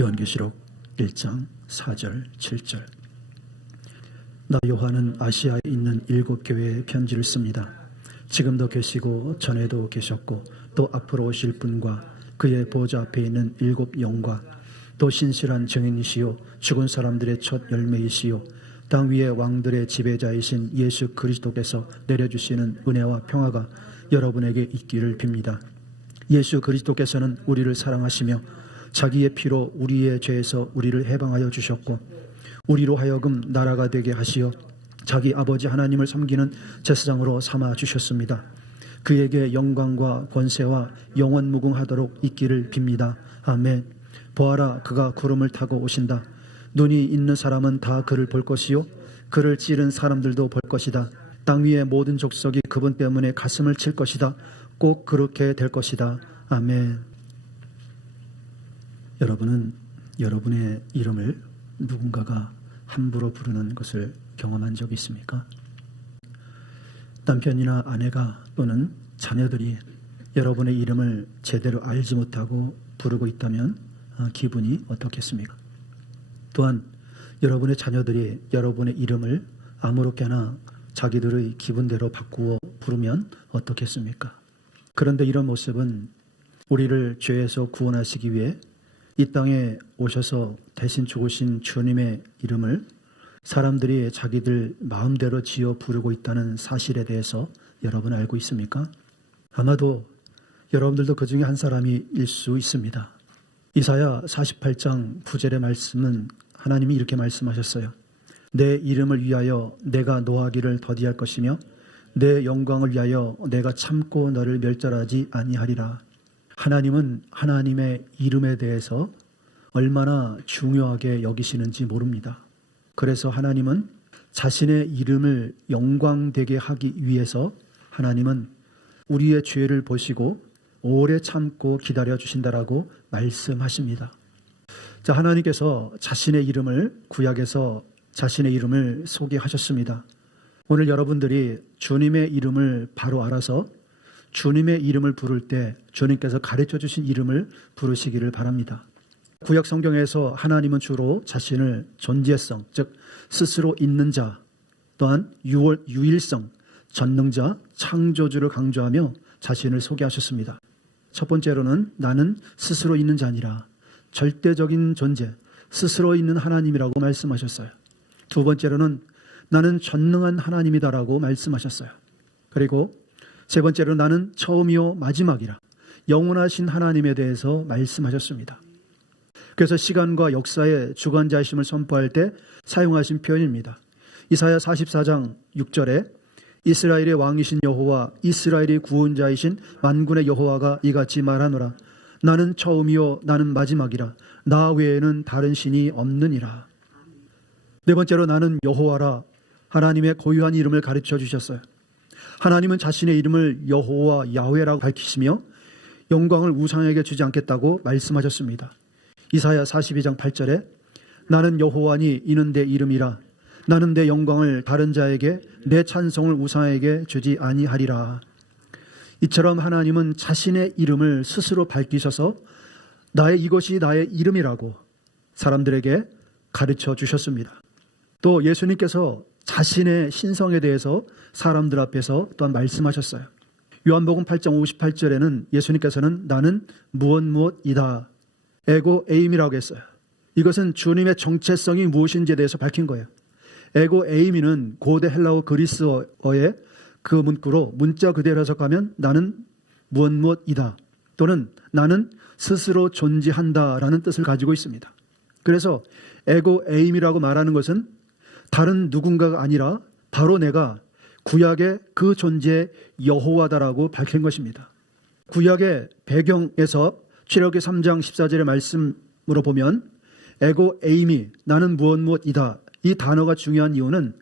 요한계시록 1장 4절 7절. 나 요한은 아시아에 있는 7교회에 편지를 씁니다. 지금도 계시고 전에도 계셨고 또 앞으로 오실 분과 그의 보좌 앞에 있는 7 영과 또 신실한 증인이시요 죽은 사람들의 첫 열매이시요 땅 위의 왕들의 지배자이신 예수 그리스도께서 내려주시는 은혜와 평화가 여러분에게 있기를 빕니다. 예수 그리스도께서는 우리를 사랑하시며 자기의 피로 우리의 죄에서 우리를 해방하여 주셨고 우리로 하여금 나라가 되게 하시어 자기 아버지 하나님을 섬기는 제사장으로 삼아 주셨습니다. 그에게 영광과 권세와 영원 무궁하도록 있기를 빕니다. 아멘. 보아라, 그가 구름을 타고 오신다. 눈이 있는 사람은 다 그를 볼 것이요 그를 찌른 사람들도 볼 것이다. 땅 위의 모든 족속이 그분 때문에 가슴을 칠 것이다. 꼭 그렇게 될 것이다. 아멘. 여러분은 여러분의 이름을 누군가가 함부로 부르는 것을 경험한 적이 있습니까? 남편이나 아내가 또는 자녀들이 여러분의 이름을 제대로 알지 못하고 부르고 있다면 기분이 어떻겠습니까? 또한 여러분의 자녀들이 여러분의 이름을 아무렇게나 자기들의 기분대로 바꾸어 부르면 어떻겠습니까? 그런데 이런 모습은 우리를 죄에서 구원하시기 위해 이 땅에 오셔서 대신 죽으신 주님의 이름을 사람들이 자기들 마음대로 지어 부르고 있다는 사실에 대해서 여러분 알고 있습니까? 아마도 여러분들도 그 중에 한 사람일 수 있습니다. 이사야 48장 9절의 말씀은 하나님이 이렇게 말씀하셨어요. 내 이름을 위하여 내가 노하기를 더디할 것이며 내 영광을 위하여 내가 참고 너를 멸절하지 아니하리라. 하나님은 하나님의 이름에 대해서 얼마나 중요하게 여기시는지 모릅니다. 그래서 하나님은 자신의 이름을 영광되게 하기 위해서 하나님은 우리의 죄를 보시고 오래 참고 기다려 주신다라고 말씀하십니다. 자, 하나님께서 자신의 이름을 구약에서 자신의 이름을 소개하셨습니다. 오늘 여러분들이 주님의 이름을 바로 알아서 주님의 이름을 부를 때 주님께서 가르쳐 주신 이름을 부르시기를 바랍니다. 구약 성경에서 하나님은 주로 자신을 존재성, 즉 스스로 있는 자, 또한 유일성, 전능자, 창조주를 강조하며 자신을 소개하셨습니다. 첫 번째로는 나는 스스로 있는 자니라, 절대적인 존재, 스스로 있는 하나님이라고 말씀하셨어요. 두 번째로는 나는 전능한 하나님이다라고 말씀하셨어요. 그리고 세 번째로 나는 처음이요 마지막이라, 영원하신 하나님에 대해서 말씀하셨습니다. 그래서 시간과 역사의 주관자이심을 선포할 때 사용하신 표현입니다. 이사야 44장 6절에 이스라엘의 왕이신 여호와, 이스라엘의 구원자이신 만군의 여호와가 이같이 말하노라. 나는 처음이요 나는 마지막이라, 나 외에는 다른 신이 없느니라. 네 번째로 나는 여호와라, 하나님의 고유한 이름을 가르쳐 주셨어요. 하나님은 자신의 이름을 여호와 야훼라고 밝히시며 영광을 우상에게 주지 않겠다고 말씀하셨습니다. 이사야 42장 8절에 나는 여호와니 이는 내 이름이라, 나는 내 영광을 다른 자에게 내 찬송을 우상에게 주지 아니하리라. 이처럼 하나님은 자신의 이름을 스스로 밝히셔서 이것이 나의 이름이라고 사람들에게 가르쳐 주셨습니다. 또 예수님께서 자신의 신성에 대해서 사람들 앞에서 또한 말씀하셨어요. 요한복음 8장 58절에는 예수님께서는 나는 무엇이다, 에고 에임이라고 했어요. 이것은 주님의 정체성이 무엇인지에 대해서 밝힌 거예요. 에고 에이미는 고대 헬라어 그리스어의 그 문구로 문자 그대로 해석하면 나는 무엇이다 또는 나는 스스로 존재한다라는 뜻을 가지고 있습니다. 그래서 에고 에임이라고 말하는 것은 다른 누군가가 아니라 바로 내가 구약의 그 존재의 여호와다라고 밝힌 것입니다. 구약의 배경에서 출애굽기 3장 14절의 말씀으로 보면 에고 에이미, 나는 무엇이다, 이 단어가 중요한 이유는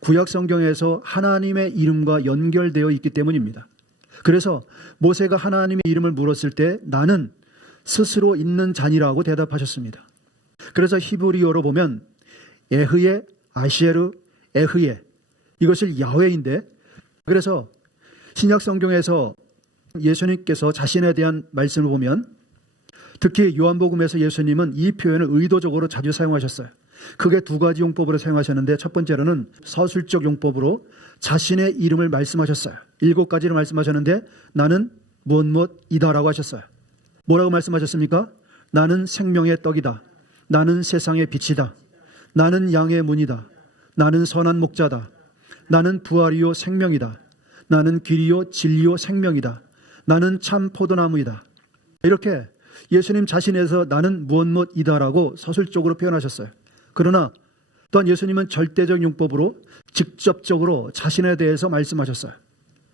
구약 성경에서 하나님의 이름과 연결되어 있기 때문입니다. 그래서 모세가 하나님의 이름을 물었을 때 나는 스스로 있는 자니라고 대답하셨습니다. 그래서 히브리어로 보면 에흐예, 아시에르, 에흐예, 이것을 야훼인데, 그래서 신약 성경에서 예수님께서 자신에 대한 말씀을 보면 특히 요한복음에서 예수님은 이 표현을 의도적으로 자주 사용하셨어요. 크게 두 가지 용법으로 사용하셨는데, 첫 번째로는 서술적 용법으로 자신의 이름을 말씀하셨어요. 7가지를 말씀하셨는데 나는 무엇이다라고 하셨어요. 뭐라고 말씀하셨습니까? 나는 생명의 떡이다. 나는 세상의 빛이다. 나는 양의 문이다. 나는 선한 목자다. 나는 부활이요 생명이다. 나는 길이요 진리요 생명이다. 나는 참 포도나무이다. 이렇게 예수님 자신에서 나는 무엇이다라고 서술적으로 표현하셨어요. 그러나 또한 예수님은 절대적 용법으로 직접적으로 자신에 대해서 말씀하셨어요.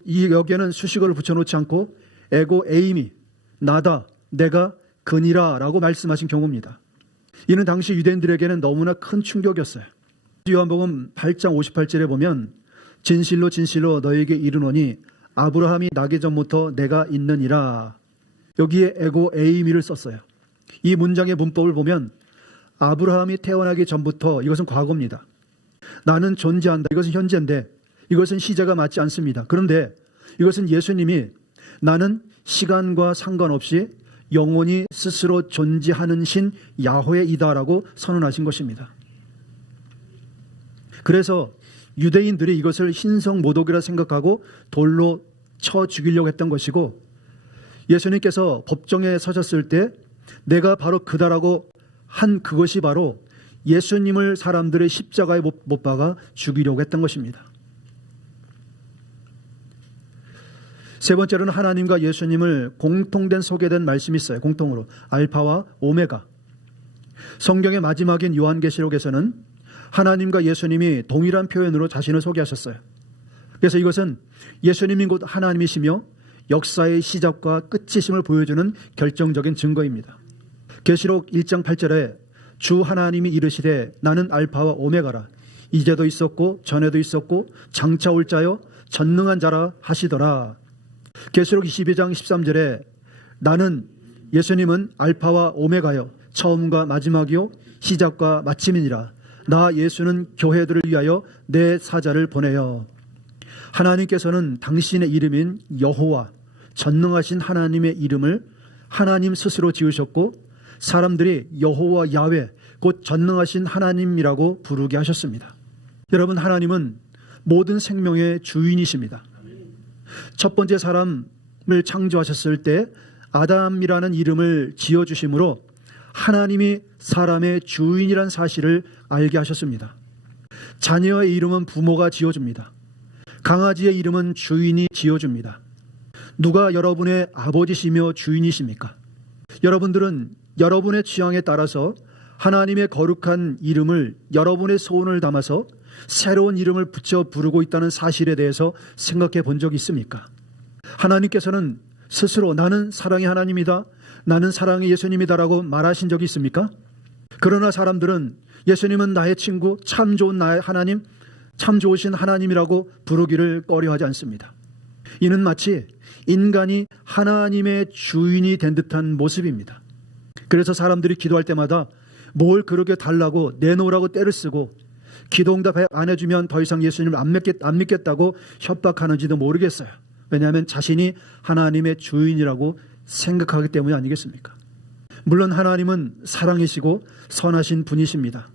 이 여기에는 수식어를 붙여놓지 않고 에고 에이미, 나다, 내가 그니라 라고 말씀하신 경우입니다. 이는 당시 유대인들에게는 너무나 큰 충격이었어요. 요한복음 8장 58절에 보면 진실로 진실로 너에게 이르노니 아브라함이 나기 전부터 내가 있느니라. 여기에 에고 에이미를 썼어요. 이 문장의 문법을 보면 아브라함이 태어나기 전부터, 이것은 과거입니다. 나는 존재한다. 이것은 현재인데 이것은 시제가 맞지 않습니다. 그런데 이것은 예수님이 나는 시간과 상관없이 영원히 스스로 존재하는 신 야훼이다라고 선언하신 것입니다. 그래서 유대인들이 이것을 신성모독이라 생각하고 돌로 쳐 죽이려고 했던 것이고, 예수님께서 법정에 서셨을 때 내가 바로 그다라고 한 그것이 바로 예수님을 사람들의 십자가에 못 박아 죽이려고 했던 것입니다. 세 번째로는 하나님과 예수님을 공통된 소개된 말씀이 있어요. 공통으로 알파와 오메가. 성경의 마지막인 요한계시록에서는 하나님과 예수님이 동일한 표현으로 자신을 소개하셨어요. 그래서 이것은 예수님이 곧 하나님이시며 역사의 시작과 끝이심을 보여주는 결정적인 증거입니다. 계시록 1장 8절에 주 하나님이 이르시되 나는 알파와 오메가라. 이제도 있었고 전에도 있었고 장차 올 자여 전능한 자라 하시더라. 계시록 22장 13절에 나는 예수님은 알파와 오메가여 처음과 마지막이요 시작과 마침이니라. 나 예수는 교회들을 위하여 내 사자를 보내요. 하나님께서는 당신의 이름인 여호와, 전능하신 하나님의 이름을 하나님 스스로 지으셨고 사람들이 여호와 야훼, 곧 전능하신 하나님이라고 부르게 하셨습니다. 여러분, 하나님은 모든 생명의 주인이십니다. 첫 번째 사람을 창조하셨을 때 아담이라는 이름을 지어주심으로 하나님이 사람의 주인이란 사실을 알게 하셨습니다. 자녀의 이름은 부모가 지어줍니다. 강아지의 이름은 주인이 지어줍니다. 누가 여러분의 아버지시며 주인이십니까? 여러분들은 여러분의 취향에 따라서 하나님의 거룩한 이름을 여러분의 소원을 담아서 새로운 이름을 붙여 부르고 있다는 사실에 대해서 생각해 본 적이 있습니까? 하나님께서는 스스로 나는 사랑의 하나님이다, 나는 사랑의 예수님이다라고 말하신 적이 있습니까? 그러나 사람들은 예수님은 나의 친구, 참 좋은 나의 하나님, 참 좋으신 하나님이라고 부르기를 꺼려하지 않습니다. 이는 마치 인간이 하나님의 주인이 된 듯한 모습입니다. 그래서 사람들이 기도할 때마다 뭘 그렇게 달라고 내놓으라고 떼를 쓰고 기도응답 안 해주면 더 이상 예수님을 안 믿겠다고 협박하는지도 모르겠어요. 왜냐하면 자신이 하나님의 주인이라고 생각하기 때문이 아니겠습니까? 물론 하나님은 사랑이시고 선하신 분이십니다.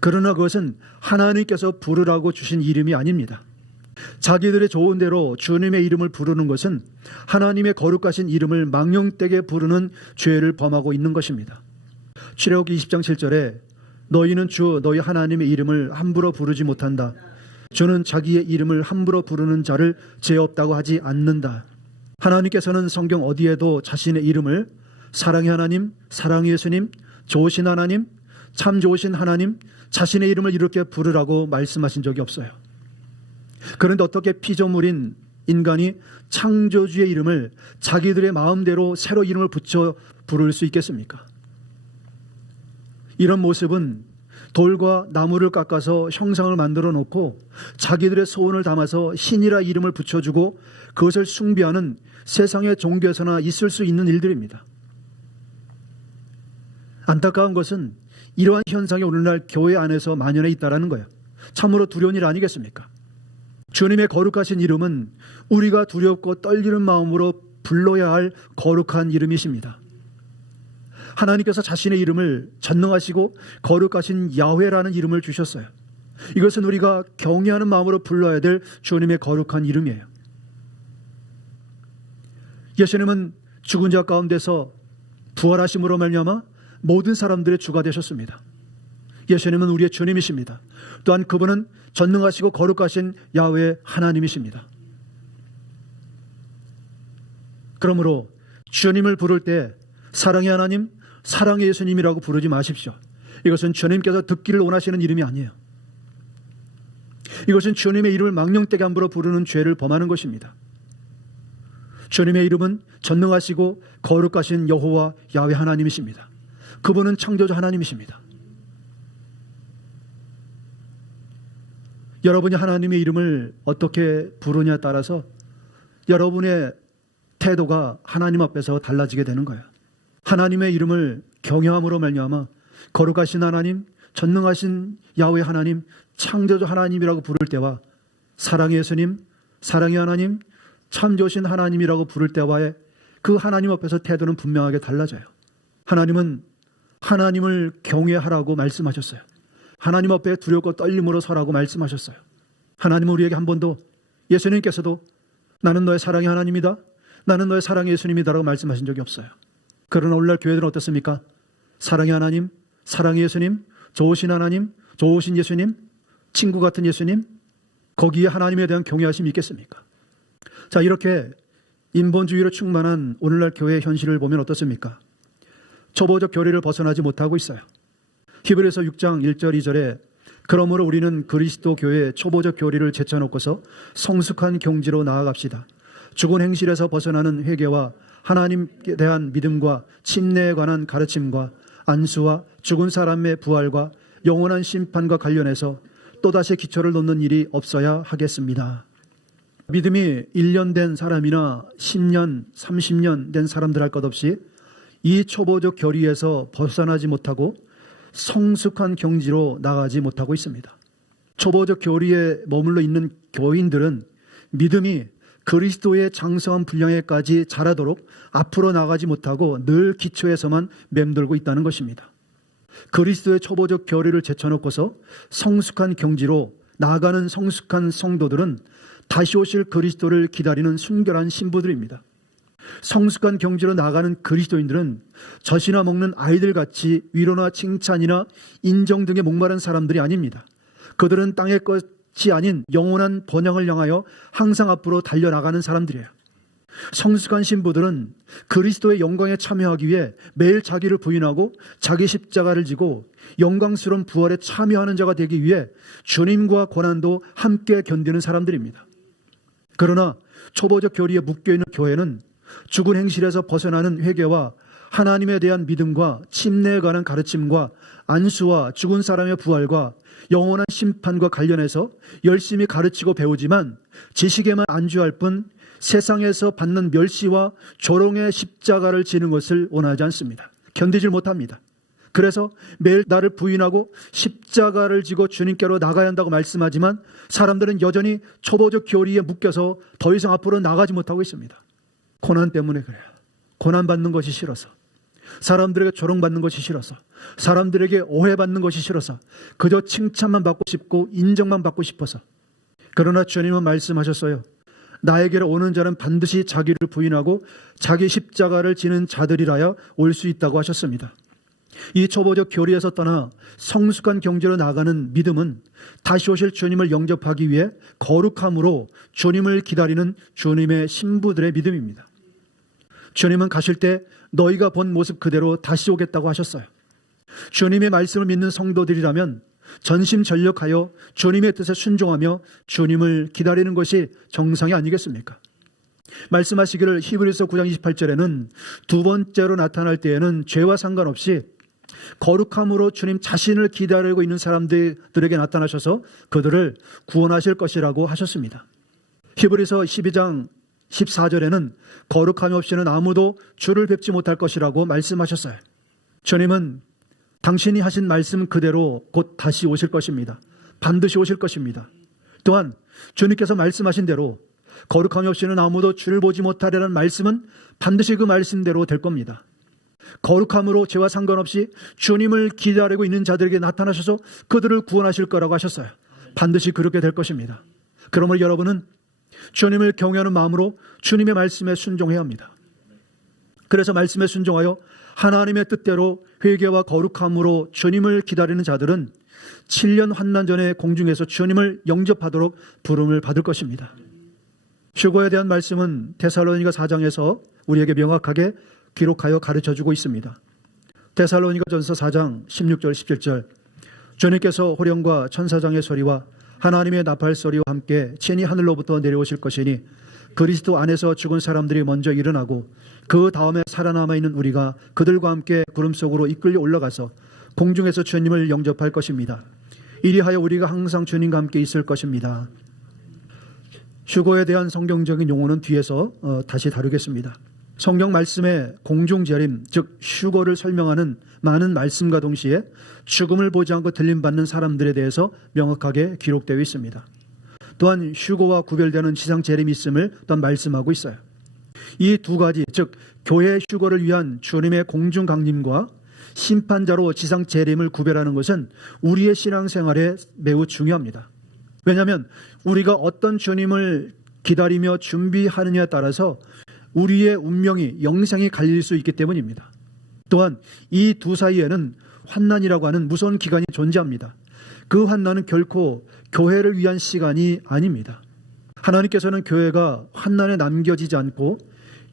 그러나 그것은 하나님께서 부르라고 주신 이름이 아닙니다. 자기들의 좋은 대로 주님의 이름을 부르는 것은 하나님의 거룩하신 이름을 망령되게 부르는 죄를 범하고 있는 것입니다. 출애굽기 20장 7절에 너희는 주 너희 하나님의 이름을 함부로 부르지 못한다. 주는 자기의 이름을 함부로 부르는 자를 죄 없다고 하지 않는다. 하나님께서는 성경 어디에도 자신의 이름을 사랑의 하나님, 사랑의 예수님, 좋으신 하나님, 참 좋으신 하나님, 자신의 이름을 이렇게 부르라고 말씀하신 적이 없어요. 그런데 어떻게 피조물인 인간이 창조주의 이름을 자기들의 마음대로 새로 이름을 붙여 부를 수 있겠습니까? 이런 모습은 돌과 나무를 깎아서 형상을 만들어 놓고 자기들의 소원을 담아서 신이라 이름을 붙여주고 그것을 숭배하는 세상의 종교에서나 있을 수 있는 일들입니다. 안타까운 것은 이러한 현상이 오늘날 교회 안에서 만연해 있다는 거예요. 참으로 두려운 일 아니겠습니까? 주님의 거룩하신 이름은 우리가 두렵고 떨리는 마음으로 불러야 할 거룩한 이름이십니다. 하나님께서 자신의 이름을 전능하시고 거룩하신 야훼라는 이름을 주셨어요. 이것은 우리가 경외하는 마음으로 불러야 될 주님의 거룩한 이름이에요. 예수님은 죽은 자 가운데서 부활하심으로 말미암아 모든 사람들의 주가 되셨습니다. 예수님은 우리의 주님이십니다. 또한 그분은 전능하시고 거룩하신 야훼 하나님이십니다. 그러므로 주님을 부를 때 사랑의 하나님, 사랑의 예수님이라고 부르지 마십시오. 이것은 주님께서 듣기를 원하시는 이름이 아니에요. 이것은 주님의 이름을 망령되게 함부로 부르는 죄를 범하는 것입니다. 주님의 이름은 전능하시고 거룩하신 여호와 야훼 하나님이십니다. 그분은 창조주 하나님이십니다. 여러분이 하나님의 이름을 어떻게 부르냐에 따라서 여러분의 태도가 하나님 앞에서 달라지게 되는 거예요. 하나님의 이름을 경외함으로 말미암아 거룩하신 하나님, 전능하신 야훼 하나님, 창조주 하나님이라고 부를 때와 사랑의 예수님, 사랑의 하나님, 참 좋으신 하나님이라고 부를 때와의 그 하나님 앞에서 태도는 분명하게 달라져요. 하나님은 하나님을 경외하라고 말씀하셨어요. 하나님 앞에 두렵고 떨림으로 서라고 말씀하셨어요. 하나님은 우리에게 한 번도, 예수님께서도 나는 너의 사랑의 하나님이다, 나는 너의 사랑의 예수님이다라고 말씀하신 적이 없어요. 그러나 오늘날 교회들은 어떻습니까? 사랑의 하나님, 사랑의 예수님, 좋으신 하나님, 좋으신 예수님, 친구 같은 예수님, 거기에 하나님에 대한 경외하심이 있겠습니까? 자, 이렇게 인본주의로 충만한 오늘날 교회의 현실을 보면 어떻습니까? 초보적 교리를 벗어나지 못하고 있어요. 히브리서 6장 1절 2절에 그러므로 우리는 그리스도 교회의 초보적 교리를 제쳐놓고서 성숙한 경지로 나아갑시다. 죽은 행실에서 벗어나는 회개와 하나님께 대한 믿음과 침례에 관한 가르침과 안수와 죽은 사람의 부활과 영원한 심판과 관련해서 또다시 기초를 놓는 일이 없어야 하겠습니다. 믿음이 1년 된 사람이나 10년, 30년 된 사람들 할 것 없이 이 초보적 교리에서 벗어나지 못하고 성숙한 경지로 나가지 못하고 있습니다. 초보적 교리에 머물러 있는 교인들은 믿음이 그리스도의 장성한 분량에까지 자라도록 앞으로 나가지 못하고 늘 기초에서만 맴돌고 있다는 것입니다. 그리스도의 초보적 교리를 제쳐놓고서 성숙한 경지로 나아가는 성숙한 성도들은 다시 오실 그리스도를 기다리는 순결한 신부들입니다. 성숙한 경지로 나가는 그리스도인들은 젖이나 먹는 아이들같이 위로나 칭찬이나 인정 등에 목마른 사람들이 아닙니다. 그들은 땅의 것이 아닌 영원한 번영을 향하여 항상 앞으로 달려나가는 사람들이에요. 성숙한 신부들은 그리스도의 영광에 참여하기 위해 매일 자기를 부인하고 자기 십자가를 지고 영광스러운 부활에 참여하는 자가 되기 위해 주님과 고난도 함께 견디는 사람들입니다. 그러나 초보적 교리에 묶여있는 교회는 죽은 행실에서 벗어나는 회개와 하나님에 대한 믿음과 침례에 관한 가르침과 안수와 죽은 사람의 부활과 영원한 심판과 관련해서 열심히 가르치고 배우지만 지식에만 안주할 뿐 세상에서 받는 멸시와 조롱의 십자가를 지는 것을 원하지 않습니다. 견디질 못합니다. 그래서 매일 나를 부인하고 십자가를 지고 주님께로 나가야 한다고 말씀하지만 사람들은 여전히 초보적 교리에 묶여서 더 이상 앞으로 나가지 못하고 있습니다. 고난 때문에 그래요. 고난받는 것이 싫어서, 사람들에게 조롱받는 것이 싫어서, 사람들에게 오해받는 것이 싫어서, 그저 칭찬만 받고 싶고 인정만 받고 싶어서. 그러나 주님은 말씀하셨어요. 나에게로 오는 자는 반드시 자기를 부인하고 자기 십자가를 지는 자들이라야 올 수 있다고 하셨습니다. 이 초보적 교리에서 떠나 성숙한 경지로 나가는 믿음은 다시 오실 주님을 영접하기 위해 거룩함으로 주님을 기다리는 주님의 신부들의 믿음입니다. 주님은 가실 때 너희가 본 모습 그대로 다시 오겠다고 하셨어요. 주님의 말씀을 믿는 성도들이라면 전심전력하여 주님의 뜻에 순종하며 주님을 기다리는 것이 정상이 아니겠습니까? 말씀하시기를 히브리서 9장 28절에는 두 번째로 나타날 때에는 죄와 상관없이 거룩함으로 주님 자신을 기다리고 있는 사람들에게 나타나셔서 그들을 구원하실 것이라고 하셨습니다. 히브리서 12장 14절에는 거룩함이 없이는 아무도 주를 뵙지 못할 것이라고 말씀하셨어요. 주님은 당신이 하신 말씀 그대로 곧 다시 오실 것입니다. 반드시 오실 것입니다. 또한 주님께서 말씀하신 대로 거룩함이 없이는 아무도 주를 보지 못하리라는 말씀은 반드시 그 말씀대로 될 겁니다. 거룩함으로 죄와 상관없이 주님을 기다리고 있는 자들에게 나타나셔서 그들을 구원하실 거라고 하셨어요. 반드시 그렇게 될 것입니다. 그러므로 여러분은 주님을 경외하는 마음으로 주님의 말씀에 순종해야 합니다. 그래서 말씀에 순종하여 하나님의 뜻대로 회개와 거룩함으로 주님을 기다리는 자들은 7년 환난 전에 공중에서 주님을 영접하도록 부름을 받을 것입니다. 휴거에 대한 말씀은 데살로니가 4장에서 우리에게 명확하게 기록하여 가르쳐주고 있습니다. 데살로니가전서 4장 16절 17절 주님께서 호령과 천사장의 소리와 하나님의 나팔 소리와 함께 친히 하늘로부터 내려오실 것이니 그리스도 안에서 죽은 사람들이 먼저 일어나고 그 다음에 살아남아 있는 우리가 그들과 함께 구름 속으로 이끌려 올라가서 공중에서 주님을 영접할 것입니다. 이리하여 우리가 항상 주님과 함께 있을 것입니다. 휴거에 대한 성경적인 용어는 뒤에서 다시 다루겠습니다. 성경 말씀에 공중재림, 즉 휴거를 설명하는 많은 말씀과 동시에 죽음을 보지 않고 들림받는 사람들에 대해서 명확하게 기록되어 있습니다. 또한 휴거와 구별되는 지상재림이 있음을 또한 말씀하고 있어요. 이 두 가지, 즉 교회의 휴거를 위한 주님의 공중강림과 심판자로 지상재림을 구별하는 것은 우리의 신앙생활에 매우 중요합니다. 왜냐하면 우리가 어떤 주님을 기다리며 준비하느냐에 따라서 우리의 운명이, 영생이 갈릴 수 있기 때문입니다. 또한 이 두 사이에는 환난이라고 하는 무서운 기간이 존재합니다. 그 환난은 결코 교회를 위한 시간이 아닙니다. 하나님께서는 교회가 환난에 남겨지지 않고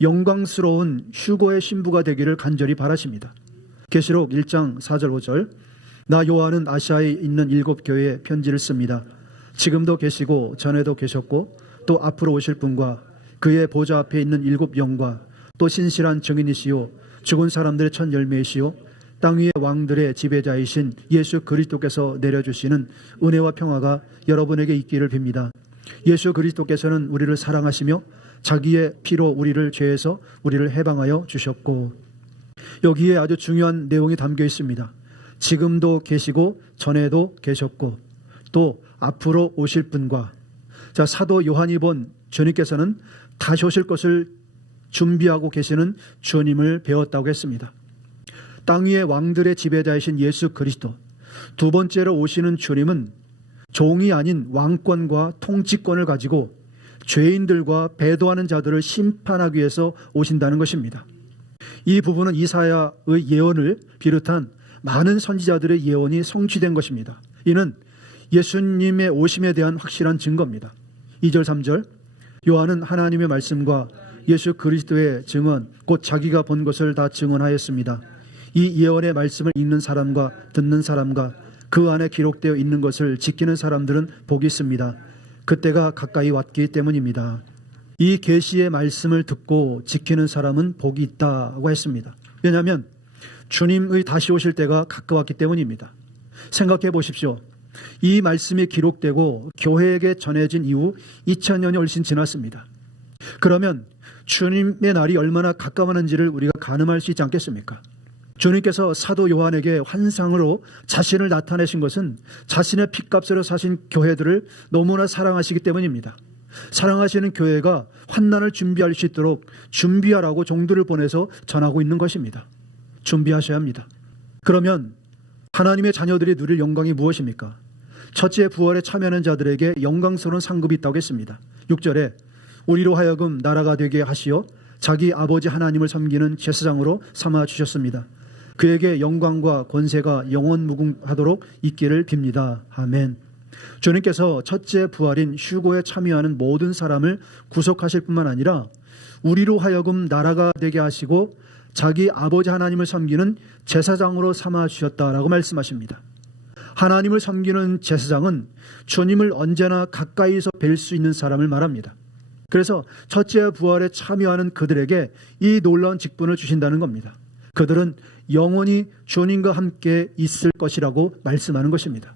영광스러운 휴거의 신부가 되기를 간절히 바라십니다. 계시록 1장 4절 5절 나 요한은 아시아에 있는 7교회에 편지를 씁니다. 지금도 계시고 전에도 계셨고 또 앞으로 오실 분과 그의 보좌 앞에 있는 7영과 또 신실한 증인이시요 죽은 사람들의 첫 열매이시요 땅 위의 왕들의 지배자이신 예수 그리스도께서 내려주시는 은혜와 평화가 여러분에게 있기를 빕니다. 예수 그리스도께서는 우리를 사랑하시며 자기의 피로 우리를 죄에서 우리를 해방하여 주셨고, 여기에 아주 중요한 내용이 담겨 있습니다. 지금도 계시고 전에도 계셨고 또 앞으로 오실 분과, 자, 사도 요한이 본 주님께서는 다시 오실 것을 준비하고 계시는 주님을 배웠다고 했습니다. 땅 위의 왕들의 지배자이신 예수 그리스도, 두 번째로 오시는 주님은 종이 아닌 왕권과 통치권을 가지고 죄인들과 배도하는 자들을 심판하기 위해서 오신다는 것입니다. 이 부분은 이사야의 예언을 비롯한 많은 선지자들의 예언이 성취된 것입니다. 이는 예수님의 오심에 대한 확실한 증거입니다. 2절 3절 요한은 하나님의 말씀과 예수 그리스도의 증언 곧 자기가 본 것을 다 증언하였습니다. 이 예언의 말씀을 읽는 사람과 듣는 사람과 그 안에 기록되어 있는 것을 지키는 사람들은 복이 있습니다. 그때가 가까이 왔기 때문입니다. 이 계시의 말씀을 듣고 지키는 사람은 복이 있다고 했습니다. 왜냐하면 주님의 다시 오실 때가 가까웠기 때문입니다. 생각해 보십시오. 이 말씀이 기록되고 교회에게 전해진 이후 2000년이 훨씬 지났습니다. 그러면 주님의 날이 얼마나 가까웠는지를 우리가 가늠할 수 있지 않겠습니까? 주님께서 사도 요한에게 환상으로 자신을 나타내신 것은 자신의 핏값으로 사신 교회들을 너무나 사랑하시기 때문입니다. 사랑하시는 교회가 환난을 준비할 수 있도록 준비하라고 종들을 보내서 전하고 있는 것입니다. 준비하셔야 합니다. 그러면 하나님의 자녀들이 누릴 영광이 무엇입니까? 첫째, 부활에 참여하는 자들에게 영광스러운 상급이 있다고 했습니다. 6절에 우리로 하여금 나라가 되게 하시어 자기 아버지 하나님을 섬기는 제사장으로 삼아 주셨습니다. 그에게 영광과 권세가 영원무궁하도록 있기를 빕니다. 아멘. 주님께서 첫째 부활인 휴거에 참여하는 모든 사람을 구속하실 뿐만 아니라 우리로 하여금 나라가 되게 하시고 자기 아버지 하나님을 섬기는 제사장으로 삼아 주셨다라고 말씀하십니다. 하나님을 섬기는 제사장은 주님을 언제나 가까이서 뵐 수 있는 사람을 말합니다. 그래서 첫째 부활에 참여하는 그들에게 이 놀라운 직분을 주신다는 겁니다. 그들은 영원히 주님과 함께 있을 것이라고 말씀하는 것입니다.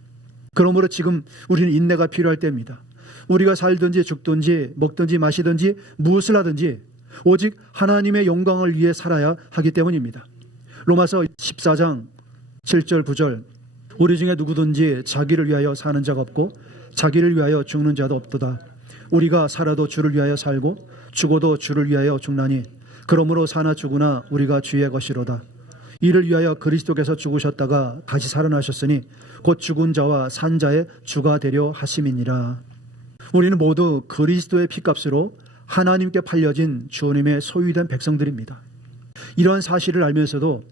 그러므로 지금 우리는 인내가 필요할 때입니다. 우리가 살든지 죽든지 먹든지 마시든지 무엇을 하든지 오직 하나님의 영광을 위해 살아야 하기 때문입니다. 로마서 14장 7절 9절 우리 중에 누구든지 자기를 위하여 사는 자가 없고 자기를 위하여 죽는 자도 없도다. 우리가 살아도 주를 위하여 살고 죽어도 주를 위하여 죽나니 그러므로 사나 죽으나 우리가 주의 것이로다. 이를 위하여 그리스도께서 죽으셨다가 다시 살아나셨으니 곧 죽은 자와 산 자의 주가 되려 하심이니라. 우리는 모두 그리스도의 피값으로 하나님께 팔려진 주님의 소유된 백성들입니다. 이러한 사실을 알면서도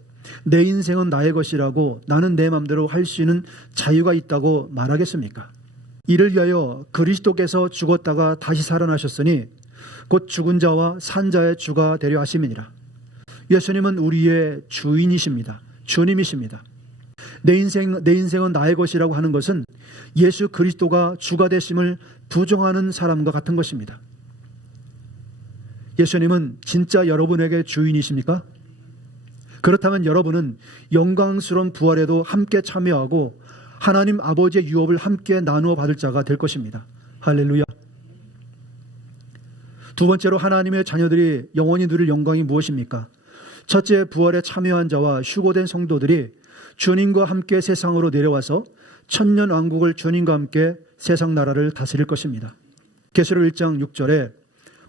내 인생은 나의 것이라고 나는 내 마음대로 할 수 있는 자유가 있다고 말하겠습니까? 이를 위하여 그리스도께서 죽었다가 다시 살아나셨으니 곧 죽은 자와 산 자의 주가 되려 하심이니라. 예수님은 우리의 주인이십니다. 주님이십니다. 내 인생은 나의 것이라고 하는 것은 예수 그리스도가 주가 되심을 부정하는 사람과 같은 것입니다. 예수님은 진짜 여러분에게 주인이십니까? 그렇다면 여러분은 영광스러운 부활에도 함께 참여하고 하나님 아버지의 유업을 함께 나누어 받을 자가 될 것입니다. 할렐루야. 두 번째로 하나님의 자녀들이 영원히 누릴 영광이 무엇입니까? 첫째, 부활에 참여한 자와 휴거된 성도들이 주님과 함께 세상으로 내려와서 천년 왕국을 주님과 함께 세상 나라를 다스릴 것입니다. 계시록 1장 6절에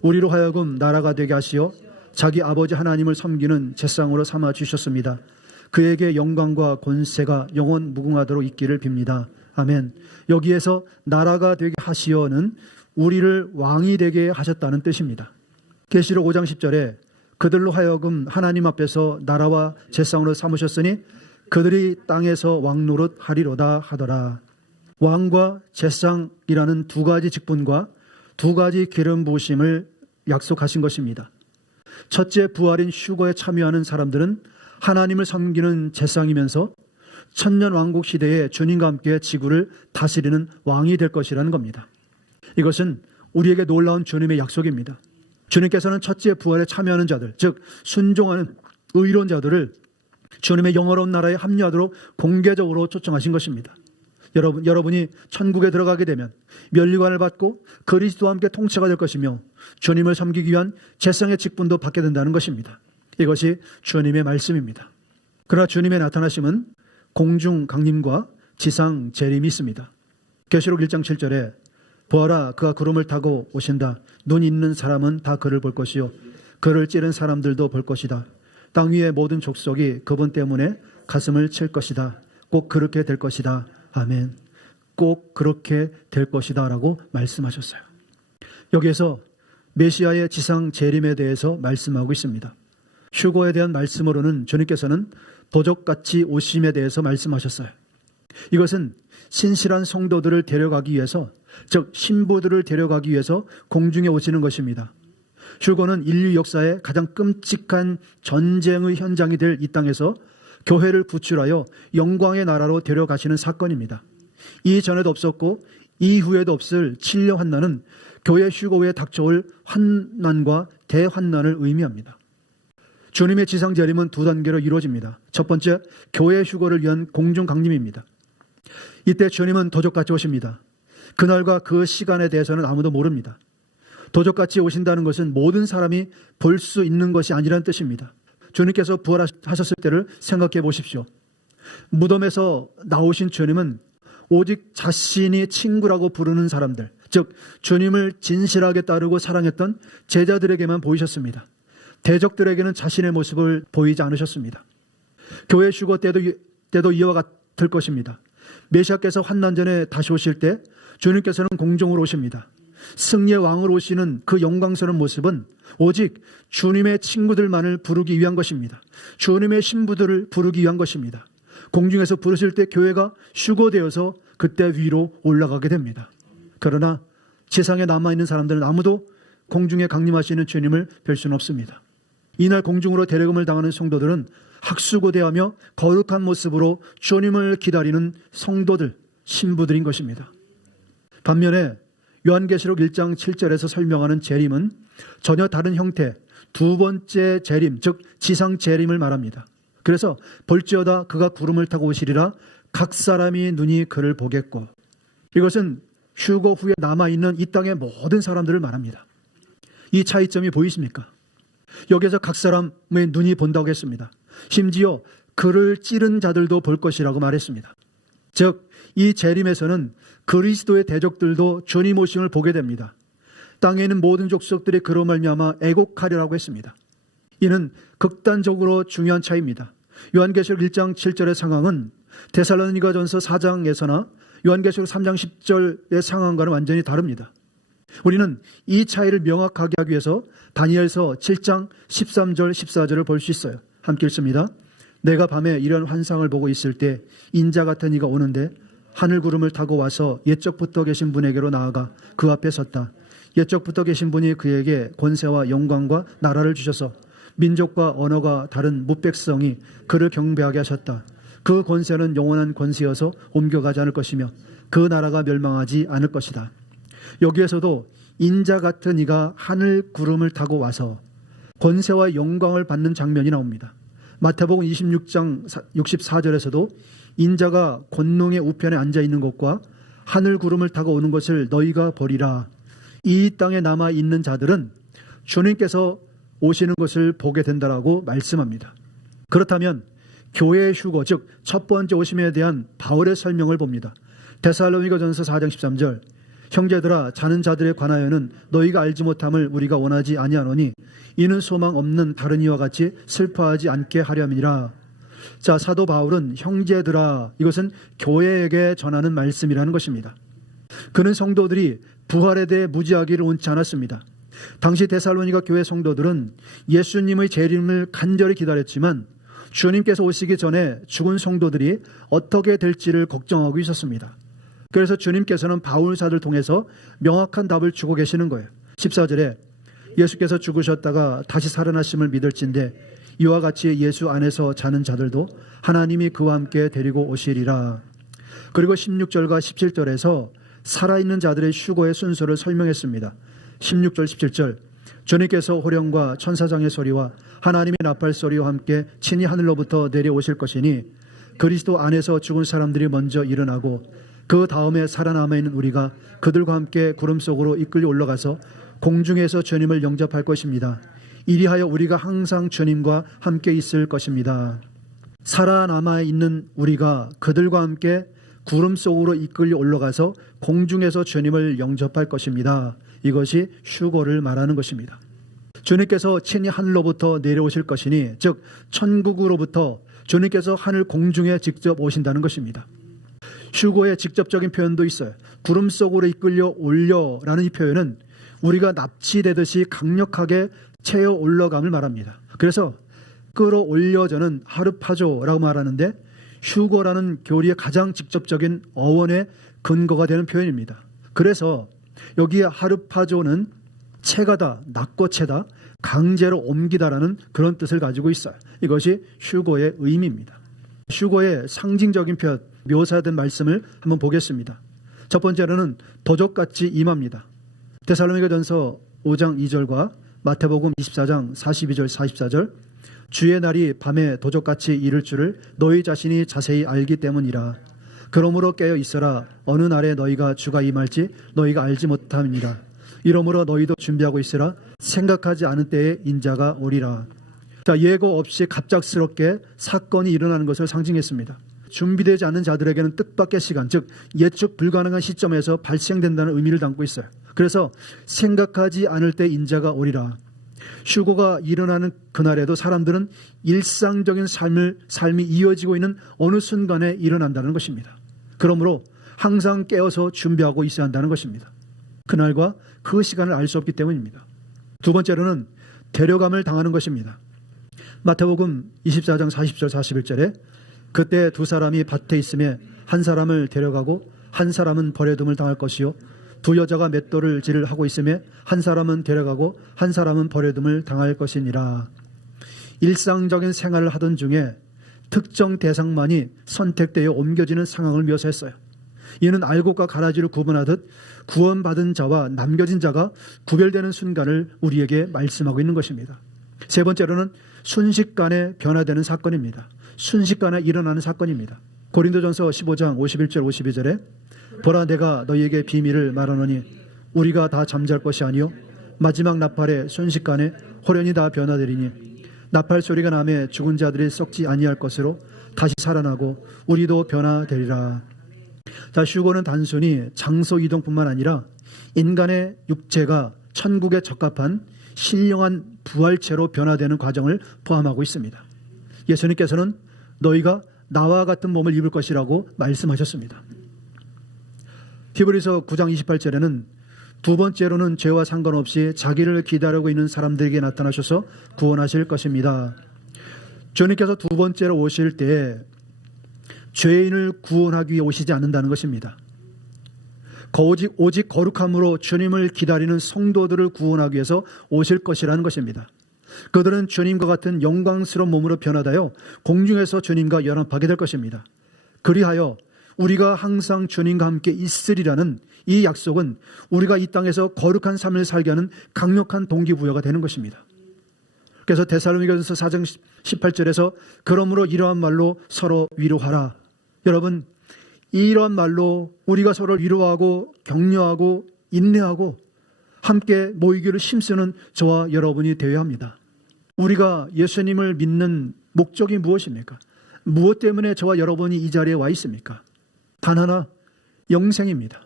우리로 하여금 나라가 되게 하시어 자기 아버지 하나님을 섬기는 제상으로 삼아 주셨습니다. 그에게 영광과 권세가 영원 무궁하도록 있기를 빕니다. 아멘. 여기에서 나라가 되게 하시어는 우리를 왕이 되게 하셨다는 뜻입니다. 계시록 5장 10절에 그들로 하여금 하나님 앞에서 나라와 제상으로 삼으셨으니 그들이 땅에서 왕노릇 하리로다 하더라. 왕과 제상이라는 두 가지 직분과 두 가지 기름 부으심을 약속하신 것입니다. 첫째, 부활인 휴거에 참여하는 사람들은 하나님을 섬기는 제상이면서 천년 왕국 시대에 주님과 함께 지구를 다스리는 왕이 될 것이라는 겁니다. 이것은 우리에게 놀라운 주님의 약속입니다. 주님께서는 첫째 부활에 참여하는 자들, 즉 순종하는 의로운 자들을 주님의 영원한 나라에 합류하도록 공개적으로 초청하신 것입니다. 여러분이 천국에 들어가게 되면 면류관을 받고 그리스도와 함께 통치가 될 것이며 주님을 섬기기 위한 제상의 직분도 받게 된다는 것입니다. 이것이 주님의 말씀입니다. 그러나 주님의 나타나심은 공중 강림과 지상 재림이 있습니다. 계시록 1장 7절에 보아라, 그가 구름을 타고 오신다. 눈 있는 사람은 다 그를 볼 것이요 그를 찌른 사람들도 볼 것이다. 땅 위의 모든 족속이 그분 때문에 가슴을 칠 것이다. 꼭 그렇게 될 것이다. 아멘. 꼭 그렇게 될 것이다 라고 말씀하셨어요. 여기에서 메시아의 지상 재림에 대해서 말씀하고 있습니다. 휴거에 대한 말씀으로는 주님께서는 도적같이 오심에 대해서 말씀하셨어요. 이것은 신실한 성도들을 데려가기 위해서, 즉 신부들을 데려가기 위해서 공중에 오시는 것입니다. 휴거는 인류 역사의 가장 끔찍한 전쟁의 현장이 될 이 땅에서 교회를 구출하여 영광의 나라로 데려가시는 사건입니다. 이전에도 없었고 이후에도 없을 진려 환난은 교회 휴거 후에 닥쳐올 환난과 대환난을 의미합니다. 주님의 지상 재림은 두 단계로 이루어집니다. 첫 번째, 교회 휴거를 위한 공중 강림입니다. 이때 주님은 도적같이 오십니다. 그날과 그 시간에 대해서는 아무도 모릅니다. 도적같이 오신다는 것은 모든 사람이 볼 수 있는 것이 아니라는 뜻입니다. 주님께서 부활하셨을 때를 생각해 보십시오. 무덤에서 나오신 주님은 오직 자신이 친구라고 부르는 사람들, 즉 주님을 진실하게 따르고 사랑했던 제자들에게만 보이셨습니다. 대적들에게는 자신의 모습을 보이지 않으셨습니다. 교회 휴거 때도 이와 같을 것입니다. 메시아께서 환난 전에 다시 오실 때 주님께서는 공중으로 오십니다. 승리의 왕으로 오시는 그 영광스러운 모습은 오직 주님의 친구들만을 부르기 위한 것입니다. 주님의 신부들을 부르기 위한 것입니다. 공중에서 부르실 때 교회가 휴거되어서 그때 위로 올라가게 됩니다. 그러나 세상에 남아있는 사람들은 아무도 공중에 강림하시는 주님을 뵐 수는 없습니다. 이날 공중으로 데려감을 당하는 성도들은 학수고대하며 거룩한 모습으로 주님을 기다리는 성도들, 신부들인 것입니다. 반면에 요한계시록 1장 7절에서 설명하는 재림은 전혀 다른 형태, 두 번째 재림, 즉 지상 재림을 말합니다. 그래서 볼지어다 그가 구름을 타고 오시리라 각 사람이 눈이 그를 보겠고, 이것은 휴거 후에 남아있는 이 땅의 모든 사람들을 말합니다. 이 차이점이 보이십니까? 여기서 각 사람의 눈이 본다고 했습니다. 심지어 그를 찌른 자들도 볼 것이라고 말했습니다. 즉 이 재림에서는 그리스도의 대적들도 주님 오심을 보게 됩니다. 땅에 있는 모든 족속들이 그로 말미암아 애곡하리라고 했습니다. 이는 극단적으로 중요한 차이입니다. 요한계시록 1장 7절의 상황은 데살로니가전서 4장에서나 요한계시록 3장 10절의 상황과는 완전히 다릅니다. 우리는 이 차이를 명확하게 하기 위해서 다니엘서 7장 13절 14절을 볼 수 있어요. 함께 읽습니다. 내가 밤에 이런 환상을 보고 있을 때 인자 같은 이가 오는데 하늘 구름을 타고 와서 옛적부터 계신 분에게로 나아가 그 앞에 섰다. 옛적부터 계신 분이 그에게 권세와 영광과 나라를 주셔서 민족과 언어가 다른 무백성이 그를 경배하게 하셨다. 그 권세는 영원한 권세여서 옮겨가지 않을 것이며 그 나라가 멸망하지 않을 것이다. 여기에서도 인자 같은 이가 하늘 구름을 타고 와서 권세와 영광을 받는 장면이 나옵니다. 마태복음 26장 64절에서도 인자가 권능의 우편에 앉아 있는 것과 하늘 구름을 타고 오는 것을 너희가 보리라. 이 땅에 남아 있는 자들은 주님께서 오시는 것을 보게 된다라고 말씀합니다. 그렇다면 교회의 휴거, 즉 첫 번째 오심에 대한 바울의 설명을 봅니다. 데살로니가전서 4장 13절 형제들아 자는 자들에 관하여는 너희가 알지 못함을 우리가 원하지 아니하노니 이는 소망 없는 다른 이와 같이 슬퍼하지 않게 하렴이라. 자, 사도 바울은 형제들아, 이것은 교회에게 전하는 말씀이라는 것입니다. 그는 성도들이 부활에 대해 무지하기를 원치 않았습니다. 당시 데살로니가 교회 성도들은 예수님의 재림을 간절히 기다렸지만 주님께서 오시기 전에 죽은 성도들이 어떻게 될지를 걱정하고 있었습니다. 그래서 주님께서는 바울사를 통해서 명확한 답을 주고 계시는 거예요. 14절에 예수께서 죽으셨다가 다시 살아나심을 믿을진데 이와 같이 예수 안에서 자는 자들도 하나님이 그와 함께 데리고 오시리라. 그리고 16절과 17절에서 살아있는 자들의 휴거의 순서를 설명했습니다. 16절 17절 주님께서 호령과 천사장의 소리와 하나님의 나팔 소리와 함께 친히 하늘로부터 내려오실 것이니 그리스도 안에서 죽은 사람들이 먼저 일어나고 그 다음에 살아남아 있는 우리가 그들과 함께 구름 속으로 이끌려 올라가서 공중에서 주님을 영접할 것입니다. 이리하여 우리가 항상 주님과 함께 있을 것입니다. 살아남아 있는 우리가 그들과 함께 구름 속으로 이끌려 올라가서 공중에서 주님을 영접할 것입니다. 이것이 휴거를 말하는 것입니다. 주님께서 친히 하늘로부터 내려오실 것이니 즉 천국으로부터 주님께서 하늘 공중에 직접 오신다는 것입니다. 휴거의 직접적인 표현도 있어요. 구름 속으로 이끌려 올려라는 이 표현은 우리가 납치되듯이 강력하게 채워 올라감을 말합니다. 그래서 끌어올려져는 하르파조라고 말하는데 휴거라는 교리의 가장 직접적인 어원의 근거가 되는 표현입니다. 그래서 여기에 하르파조는 채가다, 낚고채다, 강제로 옮기다라는 그런 뜻을 가지고 있어요. 이것이 휴거의 의미입니다. 휴거의 상징적인 표현, 묘사된 말씀을 한번 보겠습니다. 첫 번째로는 도적같이 임합니다. 데살로니가전서 5장 2절과 마태복음 24장 42절 44절 주의 날이 밤에 도적같이 이를 줄을 너희 자신이 자세히 알기 때문이라. 그러므로 깨어 있어라. 어느 날에 너희가 주가 임할지 너희가 알지 못함이니라. 이러므로 너희도 준비하고 있으라. 생각하지 않은 때에 인자가 오리라. 자, 예고 없이 갑작스럽게 사건이 일어나는 것을 상징했습니다. 준비되지 않은 자들에게는 뜻밖의 시간, 즉 예측 불가능한 시점에서 발생된다는 의미를 담고 있어요. 그래서 생각하지 않을 때 인자가 오리라. 휴거가 일어나는 그날에도 사람들은 일상적인 삶이 이어지고 있는 어느 순간에 일어난다는 것입니다. 그러므로 항상 깨어서 준비하고 있어야 한다는 것입니다. 그날과 그 시간을 알 수 없기 때문입니다. 두 번째로는 데려감을 당하는 것입니다. 마태복음 24장 40절 41절에 그때 두 사람이 밭에 있음에 한 사람을 데려가고 한 사람은 버려둠을 당할 것이요 두 여자가 맷돌질을 하고 있음에 한 사람은 데려가고 한 사람은 버려둠을 당할 것이니라. 일상적인 생활을 하던 중에 특정 대상만이 선택되어 옮겨지는 상황을 묘사했어요. 이는 알곡과 가라지를 구분하듯 구원받은 자와 남겨진 자가 구별되는 순간을 우리에게 말씀하고 있는 것입니다. 세 번째로는 순식간에 변화되는 사건입니다. 순식간에 일어나는 사건입니다. 고린도전서 15장 51절 52절에 보라 내가 너희에게 비밀을 말하노니 우리가 다 잠잘 것이 아니요 마지막 나팔에 순식간에 호련히 다 변화되리니 나팔 소리가 나매 죽은 자들이 썩지 아니할 것으로 다시 살아나고 우리도 변화되리라. 자, 휴거는 단순히 장소 이동뿐만 아니라 인간의 육체가 천국에 적합한 신령한 부활체로 변화되는 과정을 포함하고 있습니다. 예수님께서는 너희가 나와 같은 몸을 입을 것이라고 말씀하셨습니다. 히브리서 9장 28절에는 두 번째로는 죄와 상관없이 자기를 기다리고 있는 사람들에게 나타나셔서 구원하실 것입니다. 주님께서 두 번째로 오실 때 죄인을 구원하기 위해 오시지 않는다는 것입니다. 오직 거룩함으로 주님을 기다리는 성도들을 구원하기 위해서 오실 것이라는 것입니다. 그들은 주님과 같은 영광스러운 몸으로 변화하여 공중에서 주님과 연합하게 될 것입니다. 그리하여 우리가 항상 주님과 함께 있으리라는 이 약속은 우리가 이 땅에서 거룩한 삶을 살게 하는 강력한 동기부여가 되는 것입니다. 그래서 데살로니가전서 4장 18절에서 그러므로 이러한 말로 서로 위로하라. 여러분, 이러한 말로 우리가 서로 위로하고 격려하고 인내하고 함께 모이기를 힘쓰는 저와 여러분이 되어야 합니다. 우리가 예수님을 믿는 목적이 무엇입니까? 무엇 때문에 저와 여러분이 이 자리에 와 있습니까? 단 하나, 영생입니다.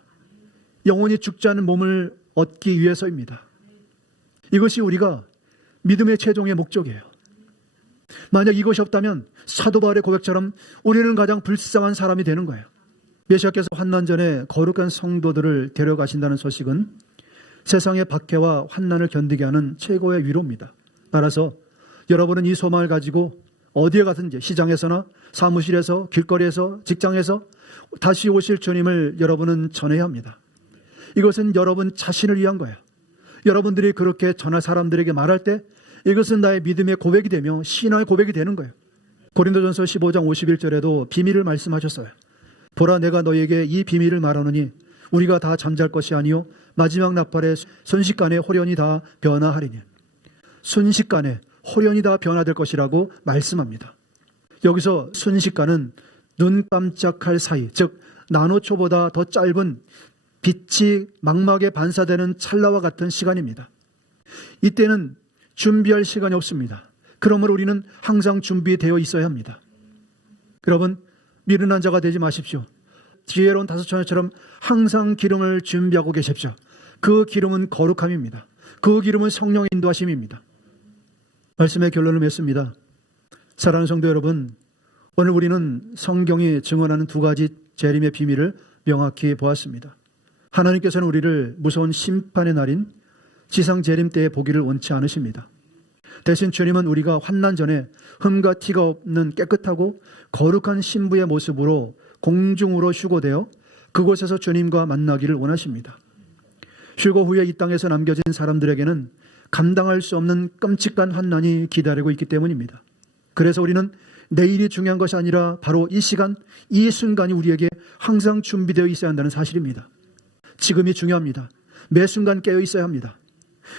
영원히 죽지 않은 몸을 얻기 위해서입니다. 이것이 우리가 믿음의 최종의 목적이에요. 만약 이것이 없다면 사도 바울의 고백처럼 우리는 가장 불쌍한 사람이 되는 거예요. 메시아께서 환난 전에 거룩한 성도들을 데려가신다는 소식은 세상의 박해와 환난을 견디게 하는 최고의 위로입니다. 따라서 여러분은 이 소망을 가지고 어디에 가든지 시장에서나 사무실에서 길거리에서 직장에서 다시 오실 주님을 여러분은 전해야 합니다. 이것은 여러분 자신을 위한 거예요. 여러분들이 그렇게 전할 사람들에게 말할 때 이것은 나의 믿음의 고백이 되며 신앙의 고백이 되는 거예요. 고린도전서 15장 51절에도 비밀을 말씀하셨어요. 보라, 내가 너에게 이 비밀을 말하노니 우리가 다 잠잘 것이 아니요 마지막 나팔에 순식간에 홀연히 다 변화하리니. 순식간에 홀연히 다 변화될 것이라고 말씀합니다. 여기서 순식간은 눈 깜짝할 사이, 즉 나노초보다 더 짧은 빛이 망막에 반사되는 찰나와 같은 시간입니다. 이때는 준비할 시간이 없습니다. 그러므로 우리는 항상 준비되어 있어야 합니다. 여러분, 미련한 자가 되지 마십시오. 지혜로운 다섯 처녀처럼 항상 기름을 준비하고 계십시오. 그 기름은 거룩함입니다. 그 기름은 성령의 인도하심입니다. 말씀의 결론을 맺습니다. 사랑하는 성도 여러분, 오늘 우리는 성경이 증언하는 두 가지 재림의 비밀을 명확히 보았습니다. 하나님께서는 우리를 무서운 심판의 날인 지상 재림 때에 보기를 원치 않으십니다. 대신 주님은 우리가 환난 전에 흠과 티가 없는 깨끗하고 거룩한 신부의 모습으로 공중으로 휴거되어 그곳에서 주님과 만나기를 원하십니다. 휴거 후에 이 땅에서 남겨진 사람들에게는 감당할 수 없는 끔찍한 환난이 기다리고 있기 때문입니다. 그래서 우리는 내일이 중요한 것이 아니라 바로 이 시간, 이 순간이 우리에게 항상 준비되어 있어야 한다는 사실입니다. 지금이 중요합니다. 매 순간 깨어 있어야 합니다.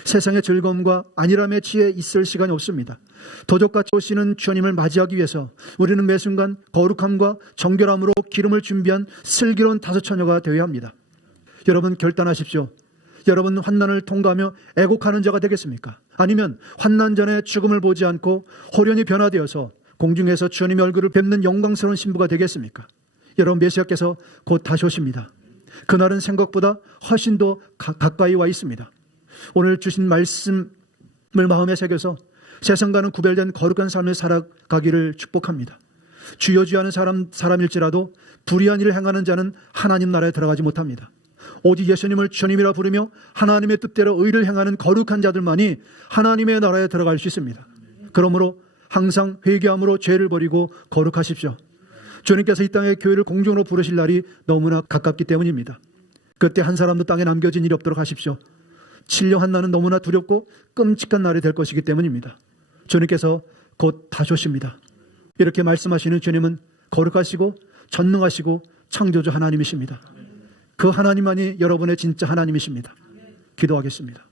세상의 즐거움과 안일함에 취해 있을 시간이 없습니다. 도적같이 오시는 주님을 맞이하기 위해서 우리는 매 순간 거룩함과 정결함으로 기름을 준비한 슬기로운 다섯 처녀가 되어야 합니다. 여러분 결단하십시오. 여러분 환난을 통과하며 애곡하는 자가 되겠습니까? 아니면 환난 전에 죽음을 보지 않고 호련히 변화되어서 공중에서 주님의 얼굴을 뵙는 영광스러운 신부가 되겠습니까? 여러분 메시아께서 곧 다시 오십니다. 그날은 생각보다 훨씬 더 가까이 와 있습니다. 오늘 주신 말씀을 마음에 새겨서 세상과는 구별된 거룩한 삶을 살아가기를 축복합니다. 주여 주여 하는 사람일지라도 불의한 일을 행하는 자는 하나님 나라에 들어가지 못합니다. 오직 예수님을 주님이라 부르며 하나님의 뜻대로 의를 행하는 거룩한 자들만이 하나님의 나라에 들어갈 수 있습니다. 그러므로 항상 회개함으로 죄를 버리고 거룩하십시오. 주님께서 이 땅의 교회를 공중으로 부르실 날이 너무나 가깝기 때문입니다. 그때 한 사람도 땅에 남겨진 일이 없도록 하십시오. 진령 한나는 너무나 두렵고 끔찍한 날이 될 것이기 때문입니다. 주님께서 곧 다시 오십니다. 이렇게 말씀하시는 주님은 거룩하시고 전능하시고 창조주 하나님이십니다. 그 하나님만이 여러분의 진짜 하나님이십니다. 기도하겠습니다.